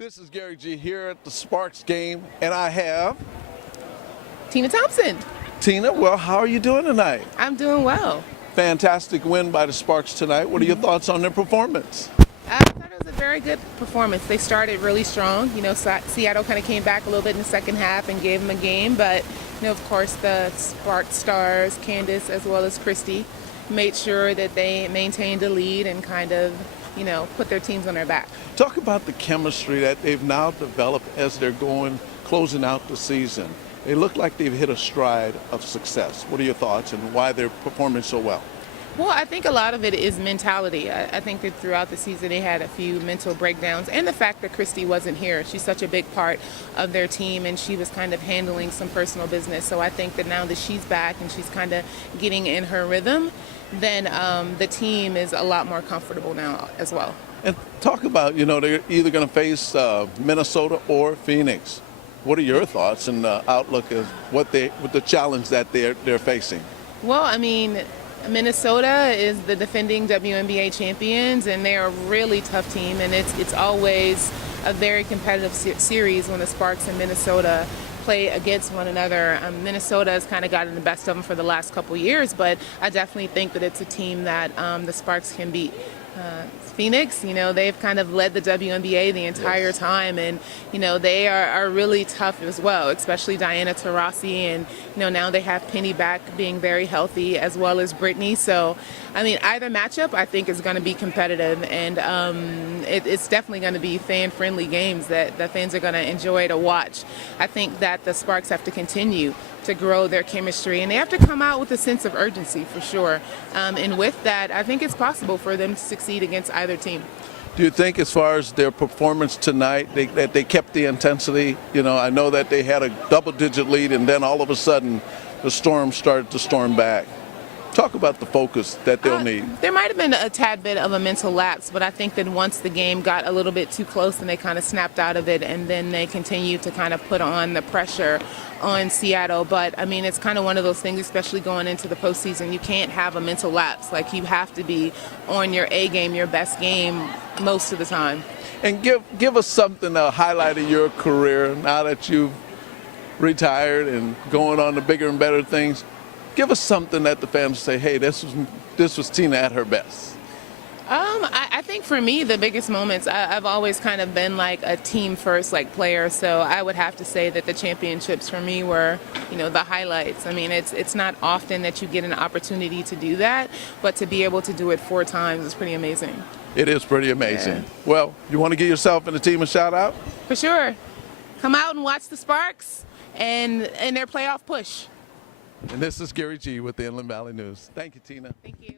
This is Gary G here at the Sparks game, and I have Tina Thompson. Tina. Well, how are you doing tonight? I'm doing well. Fantastic win by the Sparks tonight. What are your thoughts on their performance? I thought it was a very good performance. They started really strong. Seattle kind of came back a little bit in the second half and gave them a game, but of course, the Sparks stars, Candace as well as Christy, made sure that they maintained the lead and kind of put their teams on their back. Talk about the chemistry that they've now developed as they're closing out the season. They look like they've hit a stride of success. What are your thoughts and why they're performing so well? Well, I think a lot of it is mentality. I think that throughout the season they had a few mental breakdowns, and the fact that Christy wasn't here. She's such a big part of their team, and she was kind of handling some personal business. So I think that now that she's back and she's kind of getting in her rhythm, then the team is a lot more comfortable now as well. And talk about, they're either going to face Minnesota or Phoenix. What are your thoughts and outlook of with the challenge that they're facing? Well, I mean, Minnesota is the defending WNBA champions, and they're a really tough team, and it's always a very competitive series when the Sparks and Minnesota play against one another. Minnesota has kind of gotten the best of them for the last couple years, but I definitely think that it's a team that the Sparks can beat. Phoenix, they've kind of led the WNBA the entire time, and they are really tough as well, especially Diana Taurasi, and now they have Penny back being very healthy, as well as Brittany. So I mean, either matchup I think is going to be competitive, and it's definitely going to be fan-friendly games that the fans are going to enjoy to watch. I think that the Sparks have to continue to grow their chemistry, and they have to come out with a sense of urgency for sure. And with that, I think it's possible for them to succeed against either team. Do you think, as far as their performance tonight, that they kept the intensity? I know that they had a double-digit lead, and then all of a sudden, the Storm started to storm back. Talk about the focus that they'll need. There might have been a tad bit of a mental lapse, but I think that once the game got a little bit too close and they kind of snapped out of it, and then they continued to kind of put on the pressure on Seattle. But I mean, it's kind of one of those things, especially going into the postseason, you can't have a mental lapse. Like, you have to be on your A game, your best game most of the time. And give us something, a highlight of your career now that you've retired and going on to bigger and better things. Give us something that the fans say, hey, this was Tina at her best. I think for me, the biggest moments, I've always kind of been like a team first player, so I would have to say that the championships for me were, the highlights. I mean, it's not often that you get an opportunity to do that, but to be able to do it 4 times is pretty amazing. It is pretty amazing. Yeah. Well, you want to give yourself and the team a shout out? For sure. Come out and watch the Sparks and their playoff push. And this is Gary G with the Inland Valley News. Thank you, Tina. Thank you.